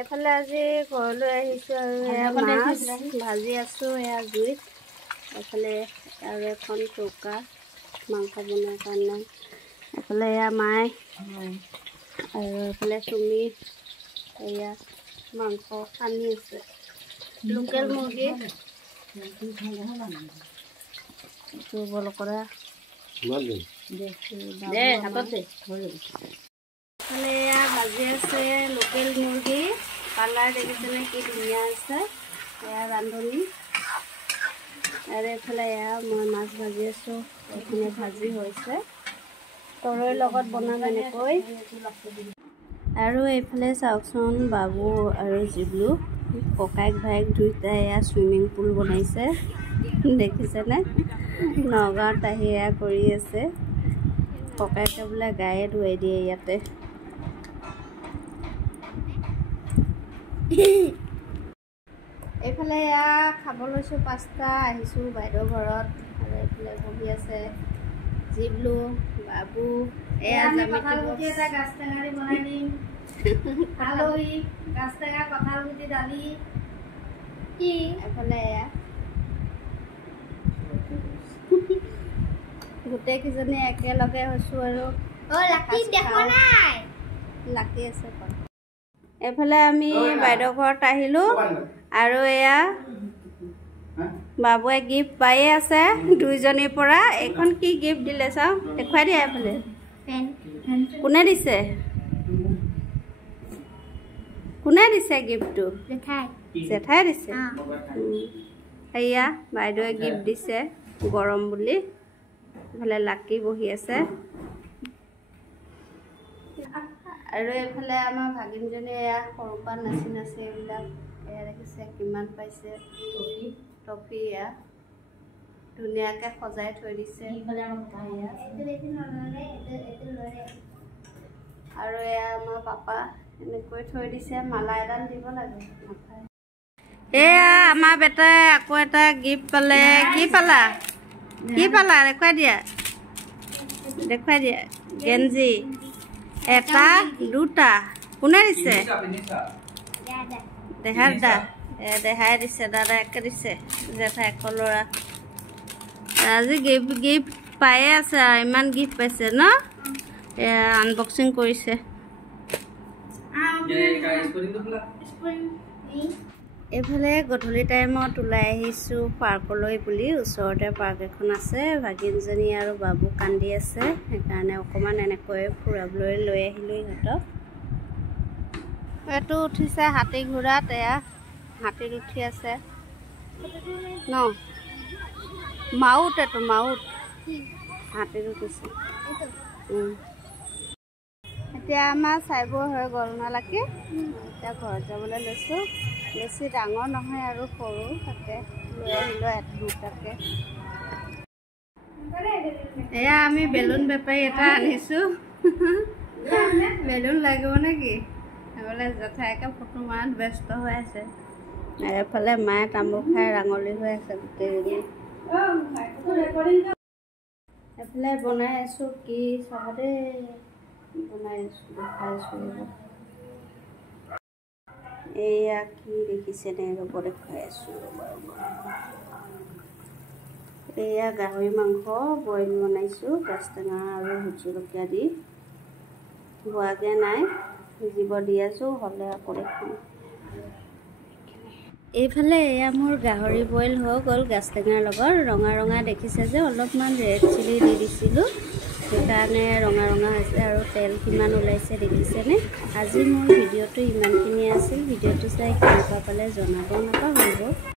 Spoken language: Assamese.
এফালে আজি ঘৰলৈ আহিছোঁ আৰু এয়া মাছ ভাজি আছোঁ এয়া জুইত। এফালে আৰু এখন চৌকা মাংস বনোৱাৰ কাৰণে। এফালে এয়া মাই আৰু এফালে চুমি এয়া মাংস সানি আছে। লোকেল মুৰ্গী বল কৰা এফালে এয়া ভাজি আছে লোকেল মুৰ্গী। কালাৰ দেখিছেনে কি ধুনীয়া আছে। এয়া ৰান্ধনি আৰু এইফালে এয়া মই মাছ ভাজি আছোঁ। এইখিনি ভাজি হৈছে তৰৈৰ লগত বনাম এনেকৈ। আৰু এইফালে চাওকচোন বাবু আৰু জিবলু ককাইক ভাইক দুয়োটাই এয়া চুইমিং পুল বনাইছে দেখিছেনে। নগাঁৱত আহি এয়া কৰি আছে। ককাইকে বোলে গায়ে ধুৱাই দিয়ে ইয়াতে। এইফালে এয়া খাব লৈছোঁ পাস্তা। আহিছোঁ বাইদেউ ঘৰত আৰু এইফালে বহি আছে জিবলু বাবু। এয়া কঁঠাল গুটি এটা গাছ টেঙা দি বনাই দিম। আলহী গাছ টেঙা কঁঠাল গুটি দালি কি। এফালে এয়া গোটেইকেইজনী একেলগে হৈছোঁ আৰু লাকি আছে। এইফালে আমি বাইদেউ ঘৰত আহিলোঁ আৰু এয়া বাবুৱে গিফ্ট পায়ে আছে দুইজনীৰ পৰা। এইখন কি গিফ্ট দিলে চাওঁ দেখুৱাই দিয়া। এইফালে কোনে দিছে কোনে দিছে গিফ্টটো? জেঠাই দিছে। এয়া বাইদেৱে গিফ্ট দিছে গৰম বুলি। এইফালে লাকি বহি আছে আৰু এইফালে আমাৰ ভাগিনজনী এয়া সৰুৰ পৰা নাচি নাচি এইবিলাক এয়া দেখিছে কিমান পাইছে টফি। এয়া ধুনীয়াকৈ সজাই থৈ দিছে। আৰু এয়া আমাৰ পাপা এনেকৈ থৈ দিছে। মালা এডাল দিব লাগে। এয়া আমাৰ বেটাই আকৌ এটা গিফ্ট পালে। কি পালা কি পালা দেখুৱাই দিয়া দেখুৱাই দিয়া। গেঞ্জি এটা দুটা কোনে দিছে? দেহাৰ দা দেহাই দিছে। দাদাকে দিছে জেঠাইকৰ ল'ৰা। আজি গিফ্ট পায়ে আছে আৰু ইমান গিফ্ট পাইছে ন। আনবক্সিং কৰিছে। এইফালে গধূলি টাইমত ওলাই আহিছোঁ পাৰ্কলৈ বুলি। ওচৰতে পাৰ্ক এখন আছে। ভাগিনজনী আৰু বাবু কান্দি আছে সেইকাৰণে অকণমান এনেকৈ ফুৰাবলৈ লৈ আহিলোঁ ইহঁতক। এইটো উঠিছে হাতী ঘোঁৰাত। এয়া হাতীত উঠি আছে ন মাউত। এইটো মাউত হাতীত উঠিছে। এতিয়া আমাৰ চাইবোৰ হৈ গ'ল নালাগে। এতিয়া ঘৰত যাবলৈ লৈছোঁ। বেছি ডাঙৰ নহয় আৰু সৰু তাকে লৈ আহিলোঁ দুটাকে। এয়া আমি বেলুন বেপাৰী এটা আনিছোঁ। বেলুন লাগিব নেকি? এইফালে জেঠাইকে ফটো মৰাত ব্যস্ত হৈ আছে। এফালে মায়ে তামোল খাই ৰাঙলী হৈ আছে গোটেইজনী। এফালে বনাই আছোঁ কি চাব দেই। বনাই আছোঁ দেখাই আছোঁ। এয়া কি দেখিছেনে ৰ'ব দেখুৱাই আছোঁ। এয়া গাহৰি মাংস বইল বনাইছোঁ গাছ টেঙা আৰু ভোট জলকীয়া দি। হোৱাগৈ নাই সিজিব দি আছোঁ। হ'লে আকৌ দেখাম। এইফালে এয়া মোৰ গাহৰি বইল হৈ গ'ল গাছ টেঙাৰ লগত। ৰঙা ৰঙা দেখিছে যে অলপমান ৰেড চিলি দি দিছিলোঁ সেইকাৰণে ৰঙা ৰঙা হৈছে। আৰু তেল কিমান ওলাইছে দেখিছেনে। আজি মোৰ ভিডিঅ'টো ইমানখিনিয়ে আছিল। ভিডিঅ'টো চাই কেনেকুৱা পালে জনাব নাপাহৰিব।